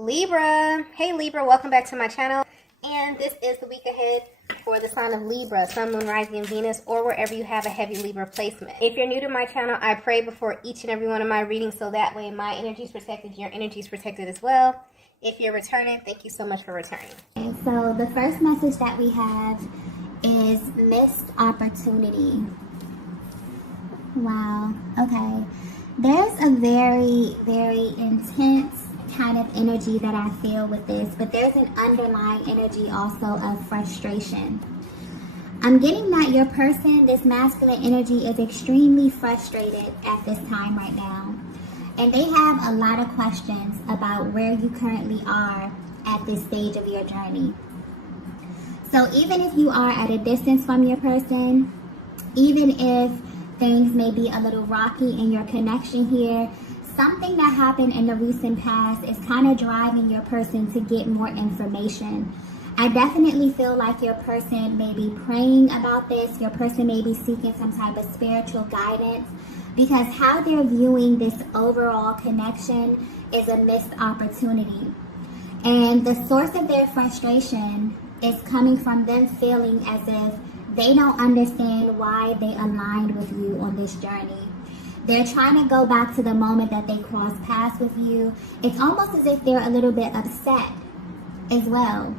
Libra. Hey Libra, welcome back to my channel. And this is the week ahead for the sign of Libra, Sun, Moon, Rising, and Venus, or wherever you have a heavy Libra placement. If you're new to my channel, I pray before each and every one of my readings so that way my energy is protected, your energy is protected as well. If you're returning, thank you so much for returning. Okay, so the first message that we have is missed opportunity. Wow, okay. There's a very, very intense kind of energy that I feel with this, but there's an underlying energy also of frustration. I'm getting that your person, this masculine energy, is extremely frustrated at this time right now. And they have a lot of questions about where you currently are at this stage of your journey. So even if you are at a distance from your person, even if things may be a little rocky in your connection here, something that happened in the recent past is kind of driving your person to get more information. I definitely feel like your person may be praying about this. Your person may be seeking some type of spiritual guidance, because how they're viewing this overall connection is a missed opportunity. And the source of their frustration is coming from them feeling as if they don't understand why they aligned with you on this journey. They're trying to go back to the moment that they crossed paths with you. It's almost as if they're a little bit upset as well.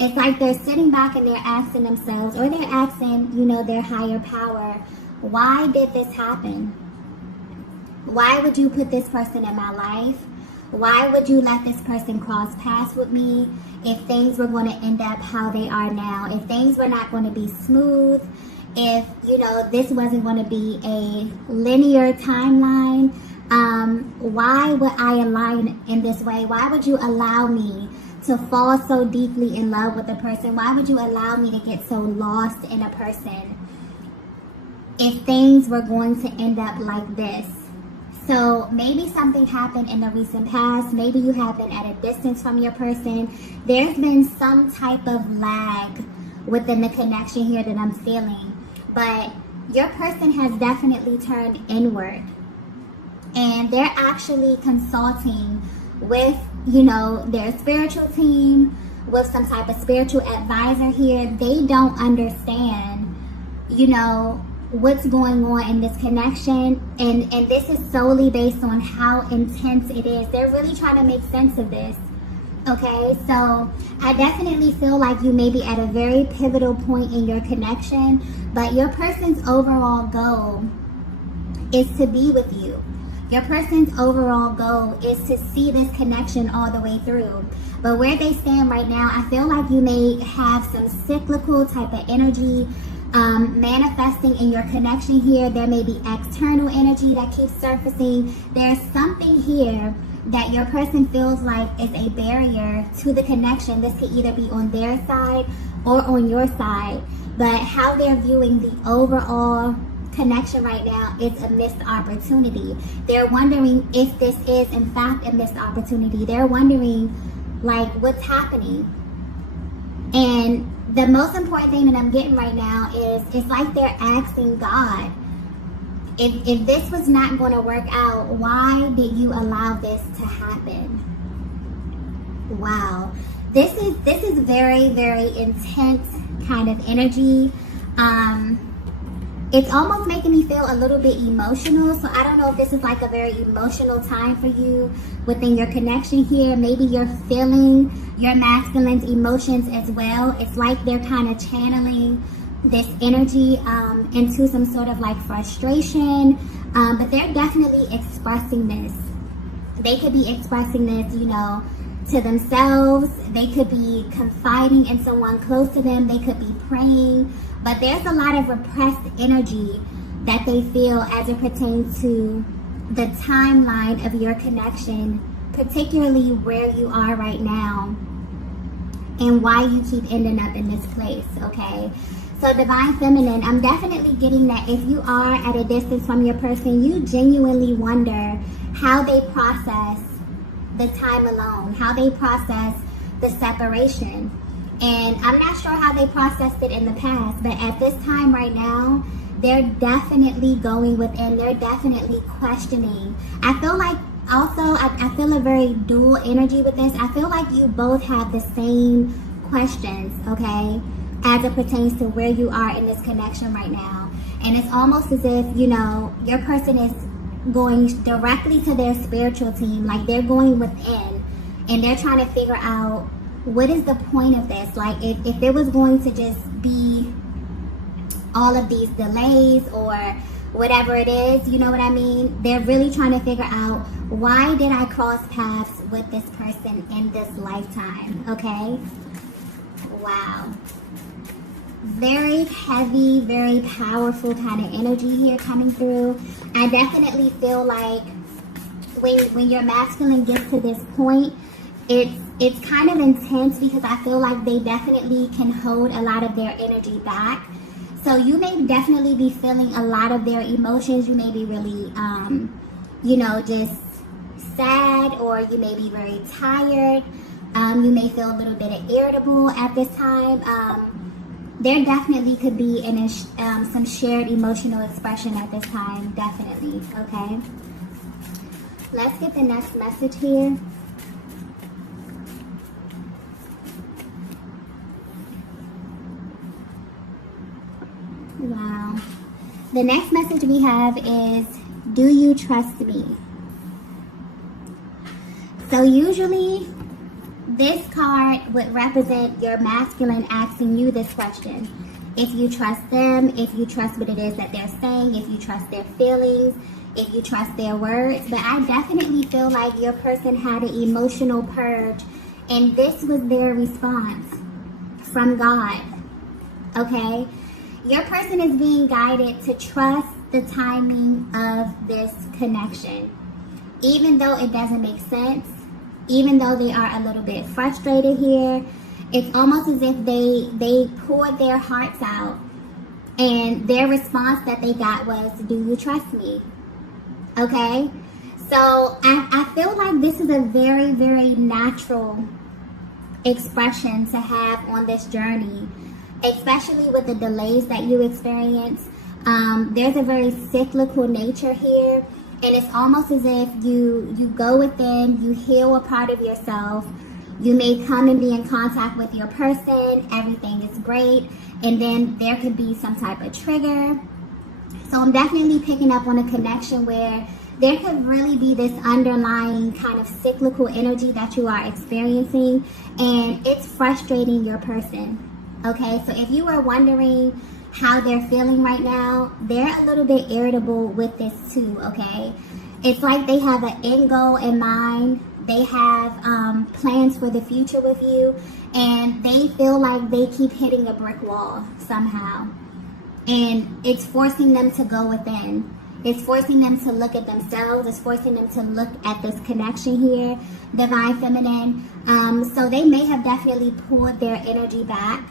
It's like they're sitting back and they're asking themselves, or they're asking, their higher power, why did this happen? Why would you put this person in my life? Why would you let this person cross paths with me if things were going to end up how they are now? If things were not going to be smooth? If, this wasn't going to be a linear timeline? Why would I align in this way? Why would you allow me to fall so deeply in love with a person? Why would you allow me to get so lost in a person if things were going to end up like this? So maybe something happened in the recent past. Maybe you have been at a distance from your person. There's been some type of lag within the connection here that I'm feeling. But your person has definitely turned inward. And they're actually consulting with, their spiritual team, with some type of spiritual advisor here. They don't understand, what's going on in this connection, and this is solely based on how intense it is. They're really trying to make sense of this. Okay, so I definitely feel like you may be at a very pivotal point in your connection, but your person's overall goal is to be with you. Your person's overall goal is to see this connection all the way through. But where they stand right now, I feel like you may have some cyclical type of energy manifesting in your connection here. There may be external energy that keeps surfacing. There's something here that your person feels like is a barrier to the connection. This could either be on their side or on your side, but how they're viewing the overall connection right now is a missed opportunity. They're wondering if this is in fact a missed opportunity. They're wondering what's happening. And the most important thing that I'm getting right now is it's like they're asking God, if this was not going to work out, why did you allow this to happen? Wow. This is very, very intense kind of energy. It's almost making me feel a little bit emotional. So I don't know if this is like a very emotional time for you within your connection here. Maybe you're feeling your masculine's emotions as well. It's like they're kind of channeling this energy into some sort of frustration. But they're definitely expressing this. They could be expressing this, to themselves. They could be confiding in someone close to them. They could be praying. But there's a lot of repressed energy that they feel as it pertains to the timeline of your connection, particularly where you are right now and why you keep ending up in this place, okay? So Divine Feminine, I'm definitely getting that if you are at a distance from your person, you genuinely wonder how they process the time alone, how they process the separation. And I'm not sure how they processed it in the past, but at this time right now, they're definitely going within. They're definitely questioning. I feel like Also, I feel a very dual energy with this. I feel like you both have the same questions, okay, as it pertains to where you are in this connection right now. And it's almost as if, you know, your person is going directly to their spiritual team, like they're going within and they're trying to figure out what is the point of this. Like if it was going to just be all of these delays or whatever it is, you know what I mean? They're really trying to figure out, why did I cross paths with this person in this lifetime? Okay. Wow. Very heavy, very powerful kind of energy here coming through. I definitely feel like when your masculine gets to this point, it's kind of intense, because I feel like they definitely can hold a lot of their energy back. So you may definitely be feeling a lot of their emotions. You may be really, you know, just sad, or you may be very tired. You may feel a little bit irritable at this time. There definitely could be some shared emotional expression at this time, definitely, okay? Let's get the next message here. Wow. The next message we have is, do you trust me? So usually this card would represent your masculine asking you this question. If you trust them, if you trust what it is that they're saying, if you trust their feelings, if you trust their words. But I definitely feel like your person had an emotional purge, and this was their response from God, okay? Your person is being guided to trust the timing of this connection. Even though it doesn't make sense, even though they are a little bit frustrated here, it's almost as if they poured their hearts out, and their response that they got was, do you trust me? Okay? So I feel like this is a very, very natural expression to have on this journey, especially with the delays that you experience. There's a very cyclical nature here, and it's almost as if you go within, you heal a part of yourself, you may come and be in contact with your person, everything is great, and then there could be some type of trigger. So I'm definitely picking up on a connection where there could really be this underlying kind of cyclical energy that you are experiencing, and it's frustrating your person. Okay, so if you are wondering how they're feeling right now, they're a little bit irritable with this too, okay? It's like they have an end goal in mind. They have plans for the future with you, and they feel like they keep hitting a brick wall somehow. And it's forcing them to go within. It's forcing them to look at themselves. It's forcing them to look at this connection here, divine feminine. So they may have definitely pulled their energy back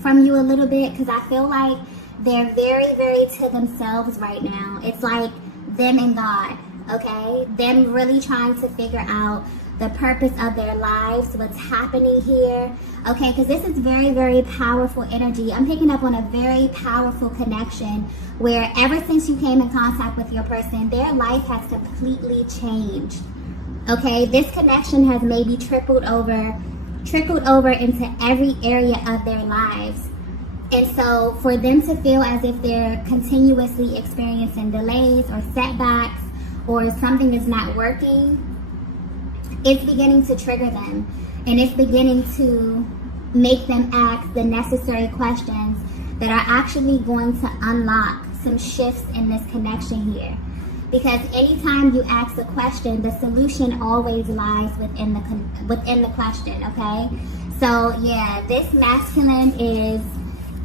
from you a little bit, because I feel like they're very, very to themselves right now. It's like them and God, okay? Them really trying to figure out the purpose of their lives, what's happening here, okay? Because this is very, very powerful energy. I'm picking up on a very powerful connection where ever since you came in contact with your person, their life has completely changed, okay? This connection has maybe trickled over into every area of their lives. And so for them to feel as if they're continuously experiencing delays or setbacks, or something is not working, it's beginning to trigger them, and it's beginning to make them ask the necessary questions that are actually going to unlock some shifts in this connection here. Because anytime you ask a question, the solution always lies within the question, okay? So yeah, this masculine is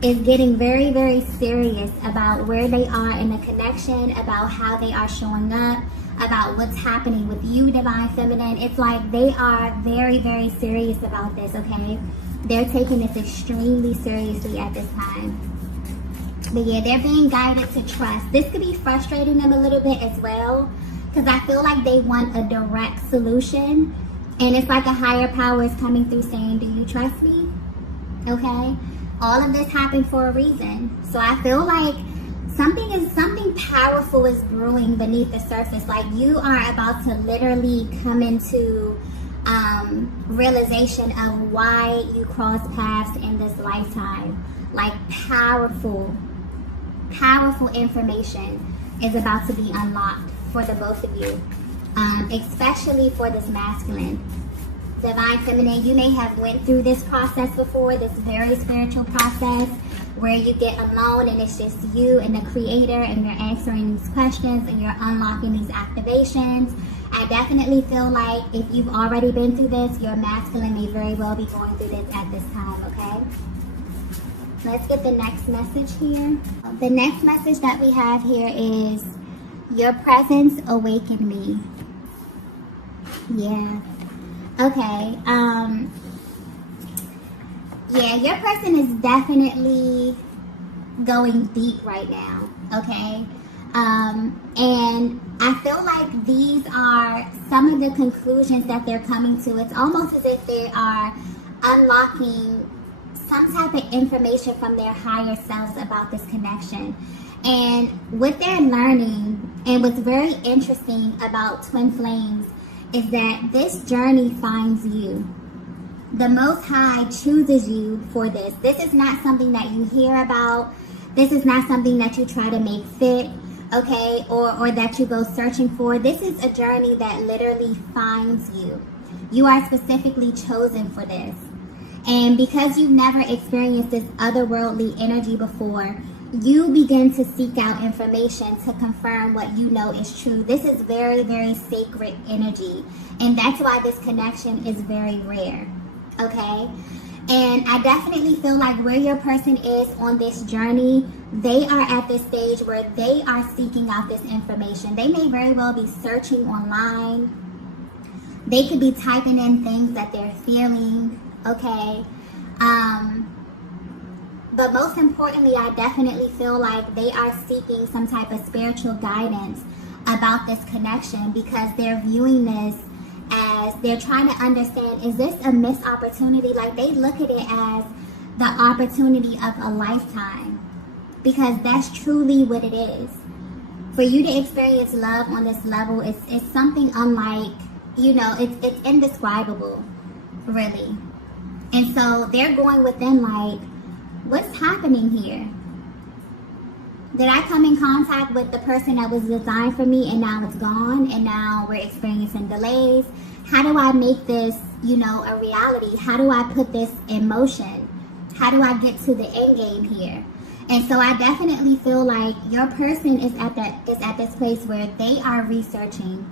getting very, very serious about where they are in the connection, about how they are showing up, about what's happening with you, divine feminine. It's like they are very, very serious about this, okay? They're taking this extremely seriously at this time. But yeah, they're being guided to trust. This could be frustrating them a little bit as well, because I feel like they want a direct solution, and it's like a higher power is coming through saying, do you trust me? Okay? All of this happened for a reason. So I feel like something powerful is brewing beneath the surface. Like you are about to literally come into realization of why you cross paths in this lifetime. Like powerful information is about to be unlocked for the both of you, especially for this masculine. Divine Feminine, you may have went through this process before, this very spiritual process where you get alone and it's just you and the creator and you're answering these questions and you're unlocking these activations. I definitely feel like if you've already been through this, your masculine may very well be going through this at this time, okay? Let's get the next message here. The next message that we have here is, your presence awakened me. Yeah. Okay, yeah, your person is definitely going deep right now, okay? And I feel like these are some of the conclusions that they're coming to. It's almost as if they are unlocking some type of information from their higher selves about this connection. And what they're learning, and what's very interesting about Twin Flames, is that this journey finds you. The Most High chooses you for this. This is not something that you hear about. This is not something that you try to make fit, okay, or that you go searching for. This is a journey that literally finds you. You are specifically chosen for this. And because you've never experienced this otherworldly energy before, you begin to seek out information to confirm what you know is true. This is very, very sacred energy. And that's why this connection is very rare. Okay? And I definitely feel like where your person is on this journey, they are at this stage where they are seeking out this information. They may very well be searching online. They could be typing in things that they're feeling. Okay? But most importantly, I definitely feel like they are seeking some type of spiritual guidance about this connection, because they're viewing this as, they're trying to understand, is this a missed opportunity? Like, they look at it as the opportunity of a lifetime, because that's truly what it is. For you to experience love on this level, it's something unlike, you know, it's indescribable, really. And so they're going within like, what's happening here? Did I come in contact with the person that was designed for me and now it's gone and now we're experiencing delays? How do I make this, you know, a reality? How do I put this in motion? How do I get to the end game here? And so I definitely feel like your person is at this place where they are researching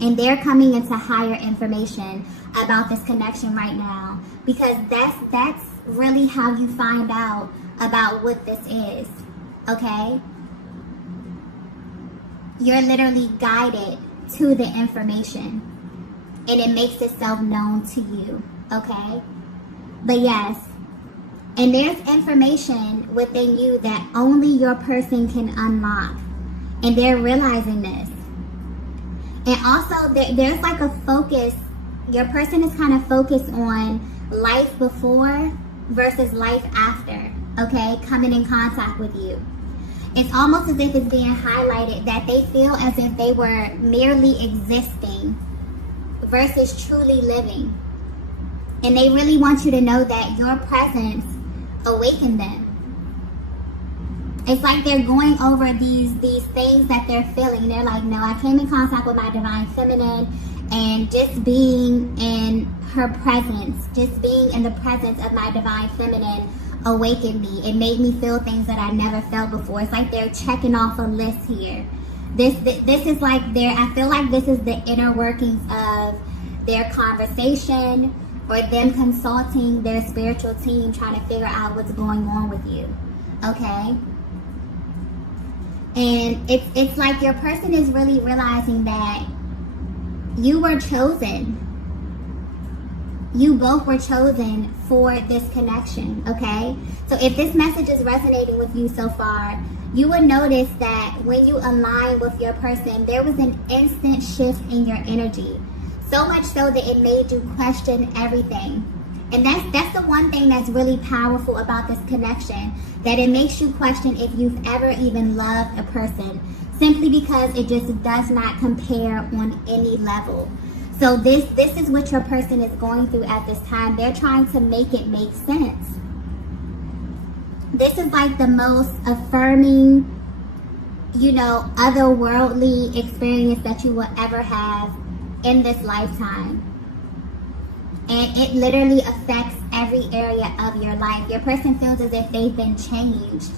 and they're coming into higher information about this connection right now, because that's really how you find out about what this is. Okay? You're literally guided to the information and it makes itself known to you. Okay? But yes, and there's information within you that only your person can unlock, and they're realizing this. And also there's like a focus. Your person is kind of focused on life before versus life after, okay, coming in contact with you. It's almost as if it's being highlighted that they feel as if they were merely existing versus truly living. And they really want you to know that your presence awakened them. It's like they're going over these things that they're feeling. They're like, no, I came in contact with my Divine Feminine, and just being in her presence, just being in the presence of my Divine Feminine awakened me. It made me feel things that I never felt before. It's like they're checking off a list here. This is like I feel like this is the inner workings of their conversation, or them consulting their spiritual team trying to figure out what's going on with you. Okay? And it's like your person is really realizing that you were chosen. You both were chosen for this connection, okay? So if this message is resonating with you so far, you would notice that when you align with your person, there was an instant shift in your energy. So much so that it made you question everything. And that's the one thing that's really powerful about this connection, that it makes you question if you've ever even loved a person, simply because it just does not compare on any level. So this is what your person is going through at this time. They're trying to make it make sense. This is like the most affirming, otherworldly experience that you will ever have in this lifetime. And it literally affects every area of your life. Your person feels as if they've been changed.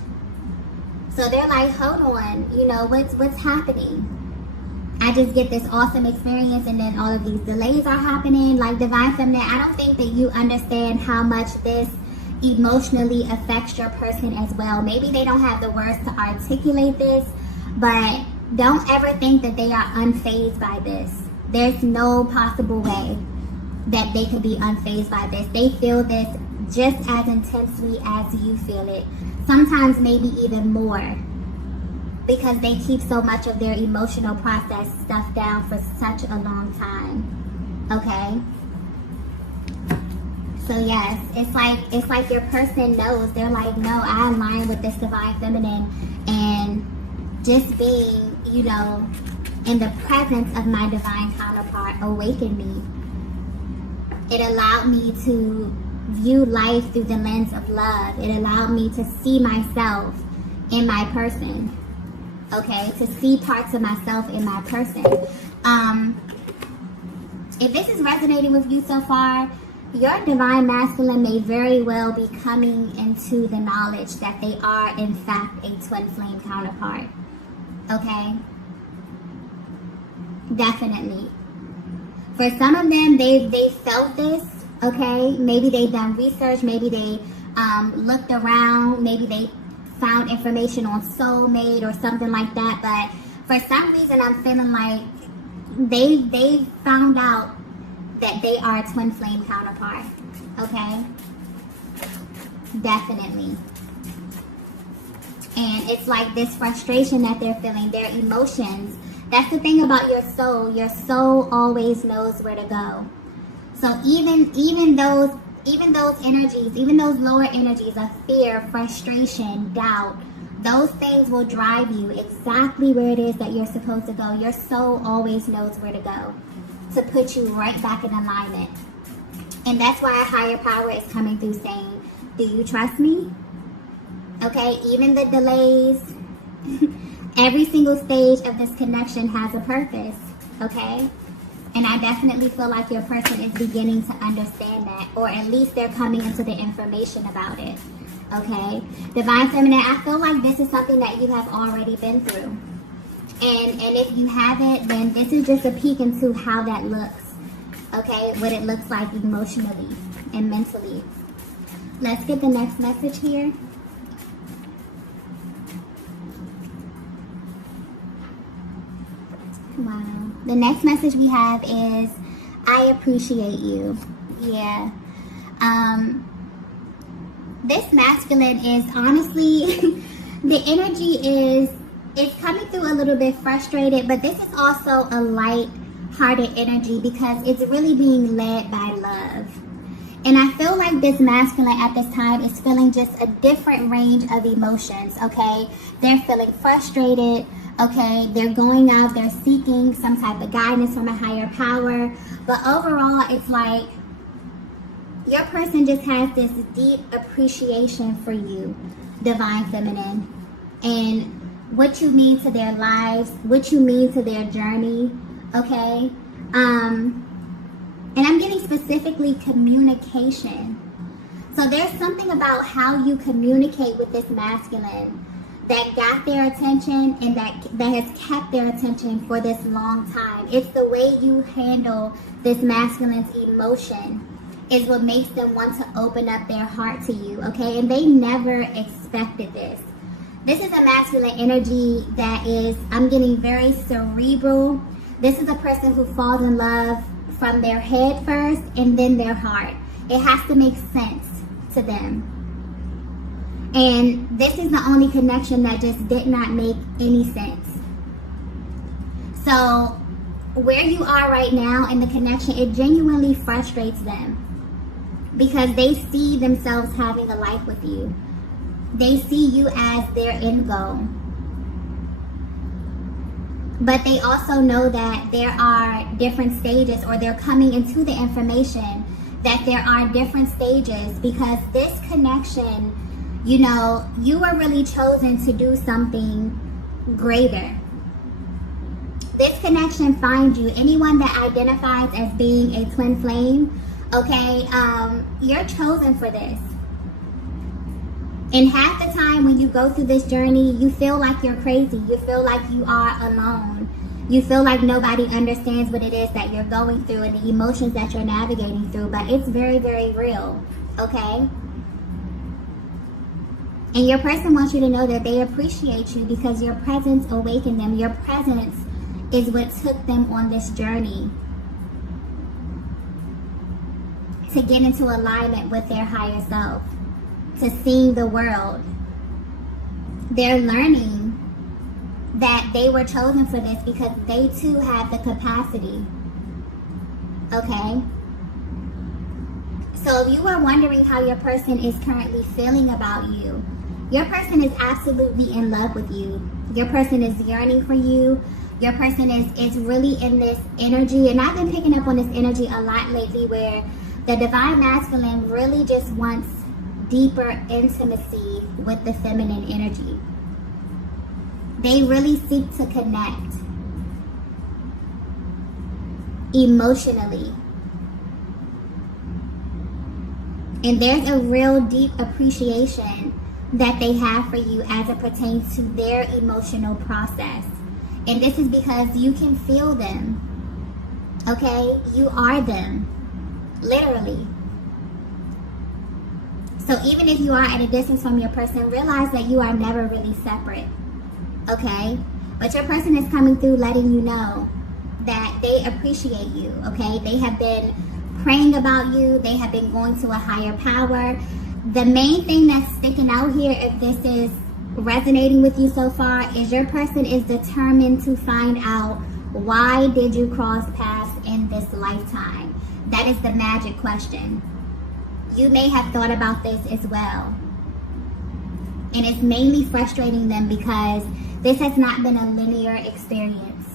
So they're like, hold on, what's happening? I just get this awesome experience and then all of these delays are happening. Like, Divine Feminine, I don't think that you understand how much this emotionally affects your person as well. Maybe they don't have the words to articulate this, but don't ever think that they are unfazed by this. There's no possible way that they could be unfazed by this. They feel this just as intensely as you feel it. Sometimes maybe even more, because they keep so much of their emotional process stuff down for such a long time. Okay? So yes, it's like your person knows. They're like, no, I align with this Divine Feminine, and just being, in the presence of my divine counterpart awakened me. It allowed me to view life through the lens of love. It allowed me to see myself in my person. Okay, to see parts of myself in my person. If this is resonating with you so far, your divine masculine may very well be coming into the knowledge that they are in fact a twin flame counterpart. Okay? Definitely. For some of them, they felt this. Okay? Maybe they've done research. Maybe they looked around. Maybe they found information on soulmate or something like that. But for some reason, I'm feeling like they found out that they are a twin flame counterpart. Okay? Definitely. And it's like this frustration that they're feeling, their emotions. That's the thing about your soul. Your soul always knows where to go. So even those energies, even those lower energies of fear, frustration, doubt, those things will drive you exactly where it is that you're supposed to go. Your soul always knows where to go to put you right back in alignment. And that's why a higher power is coming through saying, do you trust me? Okay, even the delays, every single stage of this connection has a purpose. Okay? And I definitely feel like your person is beginning to understand that, or at least they're coming into the information about it. Okay? Divine Feminine, I feel like this is something that you have already been through. And if you haven't, then this is just a peek into how that looks. Okay? What it looks like emotionally and mentally. Let's get the next message here. Wow. The next message we have is, I appreciate you. Yeah. This masculine is honestly, the energy is, it's coming through a little bit frustrated, but this is also a light-hearted energy because it's really being led by love. And I feel like this masculine at this time is feeling just a different range of emotions, okay? They're feeling frustrated, okay? They're going out, they're seeking some type of guidance from a higher power. But overall, it's like your person just has this deep appreciation for you, Divine Feminine, and what you mean to their lives, what you mean to their journey, okay? And I'm getting specifically communication. So there's something about how you communicate with this masculine that got their attention and that has kept their attention for this long time. It's the way you handle this masculine's emotion is what makes them want to open up their heart to you, okay? And they never expected this. This is a masculine energy that is, I'm getting very cerebral. This is a person who falls in love from their head first and then their heart. It has to make sense to them. And this is the only connection that just did not make any sense. So where you are right now in the connection, it genuinely frustrates them. because they see themselves having a life with you. They see you as their end goal. But they also know that there are different stages, or they're coming into the information that there are different stages, because this connection, you know, you were really chosen to do something greater. This connection finds you. Anyone that identifies as being a twin flame, okay, you're chosen for this. And half the time when you go through this journey, you feel like you're crazy. You feel like you are alone. You feel like nobody understands what it is that you're going through and the emotions that you're navigating through. But it's very, very real, okay? And your person wants you to know that they appreciate you because your presence awakened them. Your presence is what took them on this journey to get into alignment with their higher self, to seeing the world. They're learning that they were chosen for this because they too have the capacity. Okay? So if you are wondering how your person is currently feeling about you, your person is absolutely in love with you. Your person is yearning for you. Your person is really in this energy. And I've been picking up on this energy a lot lately, where the divine masculine really just wants deeper intimacy with the feminine energy. They really seek to connect emotionally. And there's a real deep appreciation that they have for you as it pertains to their emotional process. And this is because you can feel them. Okay? You are them. Literally. So even if you are at a distance from your person, realize that you are never really separate. Okay? But your person is coming through letting you know that they appreciate you. Okay? They have been praying about you. They have been going to a higher power. The main thing that's sticking out here, if this is resonating with you so far, is your person is determined to find out, why did you cross paths in this lifetime? That is the magic question. You may have thought about this as well. And it's mainly frustrating them because this has not been a linear experience.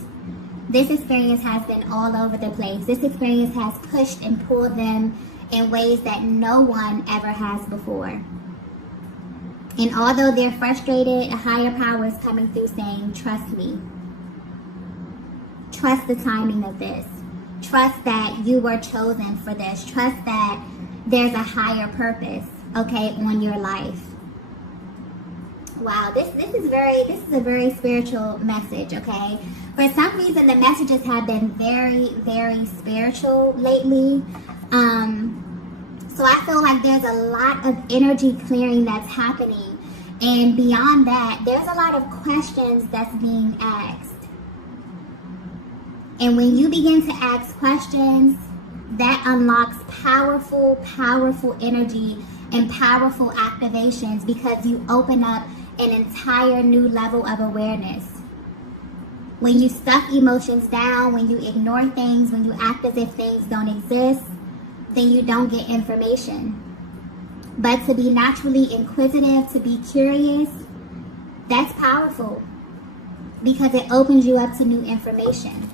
This experience has been all over the place. This experience has pushed and pulled them in ways that no one ever has before. And although they're frustrated, a higher power is coming through saying, trust me. Trust the timing of this. Trust that you were chosen for this. Trust that there's a higher purpose, okay, on your life. Wow, this is a very spiritual message, okay? For some reason, the messages have been very, very spiritual lately. So I feel like there's a lot of energy clearing that's happening. And beyond that, there's a lot of questions that's being asked. And when you begin to ask questions, that unlocks powerful, powerful energy and powerful activations, because you open up an entire new level of awareness. When you stuff emotions down, when you ignore things, when you act as if things don't exist, then you don't get information. But to be naturally inquisitive, to be curious, that's powerful, because it opens you up to new information.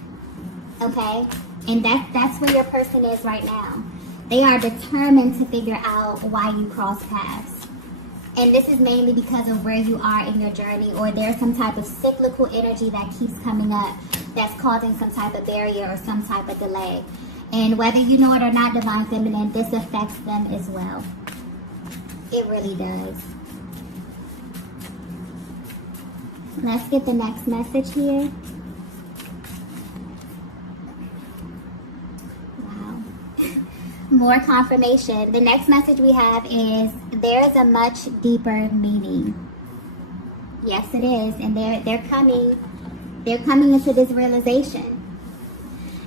Okay? And that's where your person is right now. They are determined to figure out why you cross paths. And this is mainly because of where you are in your journey, or there's some type of cyclical energy that keeps coming up that's causing some type of barrier or some type of delay. And whether you know it or not, Divine Feminine, this affects them as well. It really does. Let's get the next message here. Wow. More confirmation. The next message we have is, there's a much deeper meaning. Yes, it is. And they're coming into this realization.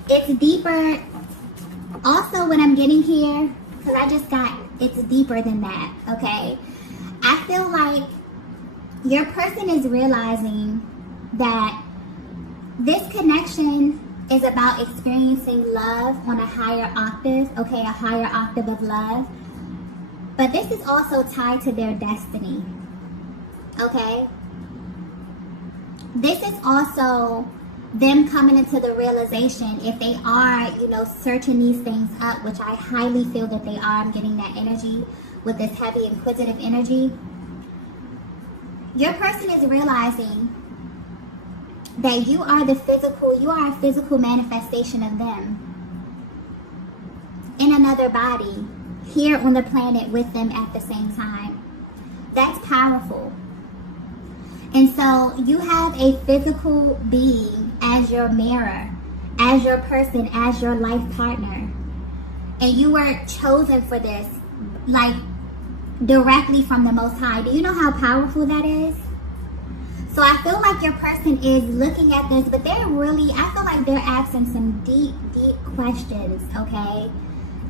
It's deeper. Also, what I'm getting here, because I just got, it's deeper than that, okay? I feel like your person is realizing that this connection is about experiencing love on a higher octave, okay? A higher octave of love. But this is also tied to their destiny. Okay? This is also them coming into the realization, if they are, searching these things up, which I highly feel that they are. I'm getting that energy with this heavy inquisitive energy. Your person is realizing that you are a physical manifestation of them in another body here on the planet with them at the same time. That's powerful. And so you have a physical being as your mirror, as your person, as your life partner. And you were chosen for this, like directly from the Most High. Do you know how powerful that is? So I feel like your person is looking at this, but I feel like they're asking some deep, deep questions, okay?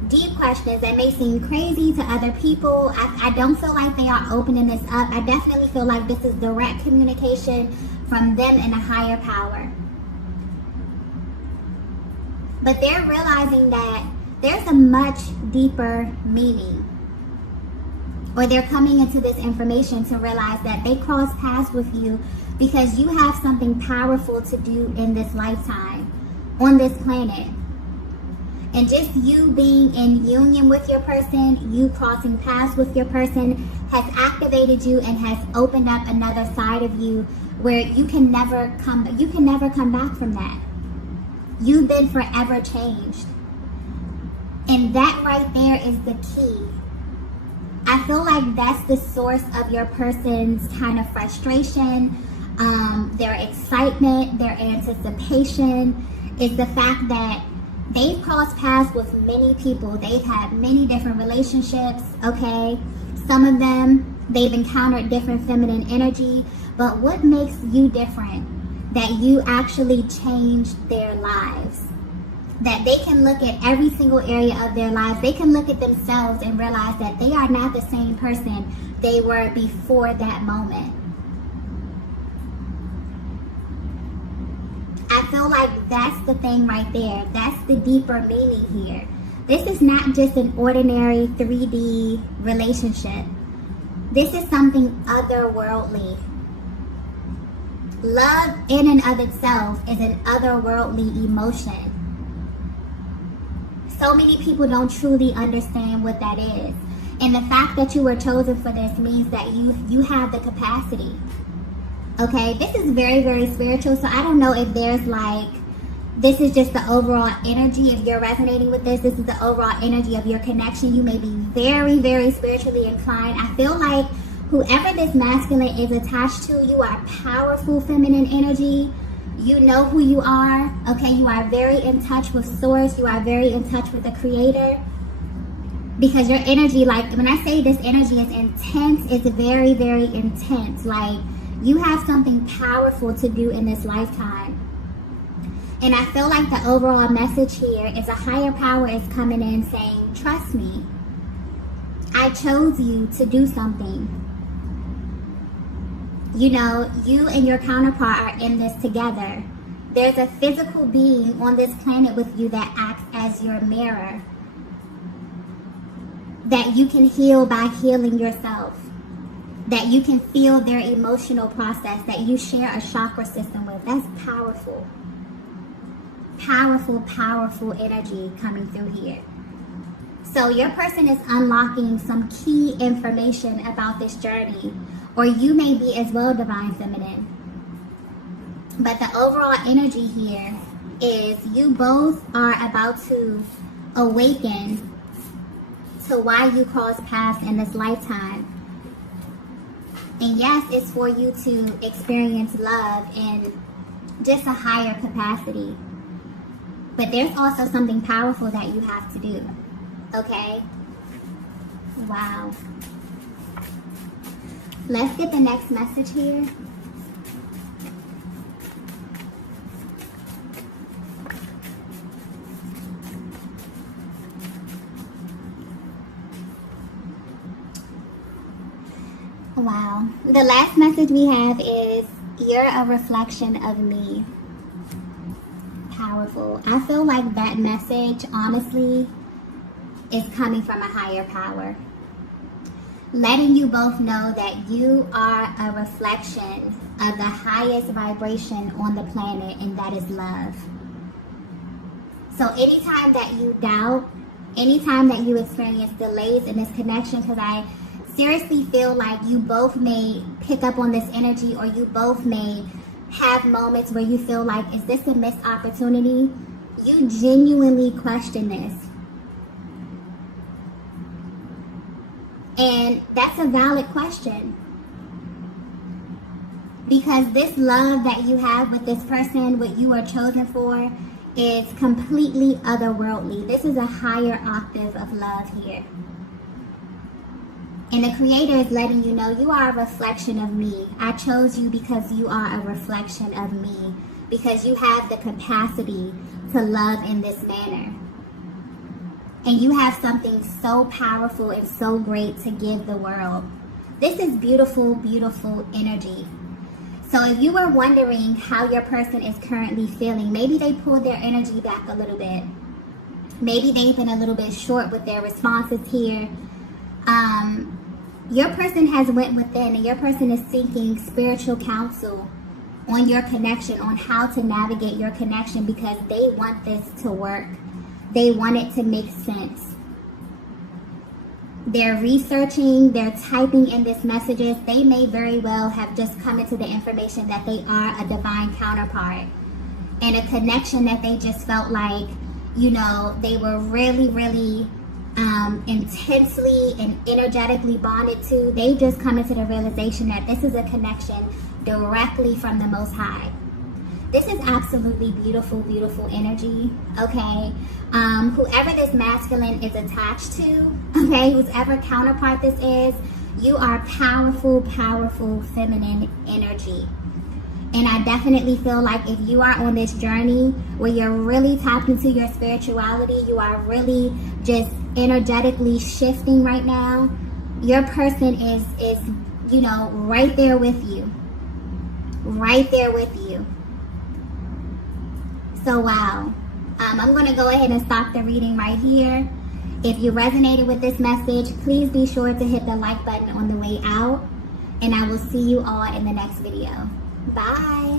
Deep questions that may seem crazy to other people. I don't feel like they are opening this up. I definitely feel like this is direct communication from them and a higher power. But they're realizing that there's a much deeper meaning. Or they're coming into this information to realize that they cross paths with you because you have something powerful to do in this lifetime, on this planet. And just you being in union with your person, you crossing paths with your person, has activated you and has opened up another side of you where you can never come back from that. You've been forever changed. And that right there is the key. I feel like that's the source of your person's kind of frustration, their excitement, their anticipation, is the fact that they've crossed paths with many people. They've had many different relationships, okay? Some of them, they've encountered different feminine energy. But what makes you different? That you actually changed their lives. That they can look at every single area of their lives. They can look at themselves and realize that they are not the same person they were before that moment. I feel like that's the thing right there. That's the deeper meaning here. This is not just an ordinary 3D relationship. This is something otherworldly. Love in and of itself is an otherworldly emotion. So many people don't truly understand what that is. And the fact that you were chosen for this means that you have the capacity. Okay, this is very, very spiritual. So I don't know if there's this is just the overall energy. If you're resonating with this is the overall energy of your connection. You may be very, very spiritually inclined. I feel like whoever this masculine is attached to, you are powerful feminine energy. You know who you are, okay? You are very in touch with source. You are very in touch with the creator. Because your energy, when I say this energy is intense, it's very, very intense. You have something powerful to do in this lifetime. And I feel like the overall message here is a higher power is coming in saying, trust me. I chose you to do something. You and your counterpart are in this together. There's a physical being on this planet with you that acts as your mirror. That you can heal by healing yourself. That you can feel their emotional process. That you share a chakra system with. That's powerful. Powerful, powerful energy coming through here. So your person is unlocking some key information about this journey. Or you may be as well divine feminine. But the overall energy here is you both are about to awaken to why you cross paths in this lifetime. And yes, it's for you to experience love in just a higher capacity. But there's also something powerful that you have to do. Okay? Wow. Let's get the next message here. Wow. The last message we have is, you're a reflection of me. Powerful. I feel like that message, honestly, is coming from a higher power. letting you both know that you are a reflection of the highest vibration on the planet, and that is love. So anytime that you doubt, anytime that you experience delays in this connection, because I seriously feel like you both may pick up on this energy, or you both may have moments where you feel like, is this a missed opportunity? You genuinely question this. And that's a valid question. Because this love that you have with this person, what you are chosen for, is completely otherworldly. This is a higher octave of love here. And the Creator is letting you know you are a reflection of me. I chose you because you are a reflection of me. Because you have the capacity to love in this manner. And you have something so powerful and so great to give the world. This is beautiful, beautiful energy. So if you were wondering how your person is currently feeling, maybe they pulled their energy back a little bit. Maybe they've been a little bit short with their responses here. Your person has went within, and your person is seeking spiritual counsel on your connection, on how to navigate your connection, because they want this to work. They want it to make sense. They're researching, they're typing in these messages. They may very well have just come into the information that they are a divine counterpart, and a connection that they just felt like, you know, they were really, really intensely and energetically bonded to. They just come into the realization that this is a connection directly from the Most High. This is absolutely beautiful, beautiful energy, okay? Whoever this masculine is attached to, okay, whoever counterpart this is, you are powerful, powerful feminine energy. And I definitely feel like if you are on this journey where you're really tapped into your spirituality, you are really just energetically shifting right now, your person is you know, right there with you. Right there with you. So wow. I'm going to go ahead and stop the reading right here. If you resonated with this message, please be sure to hit the like button on the way out. And I will see you all in the next video. Bye.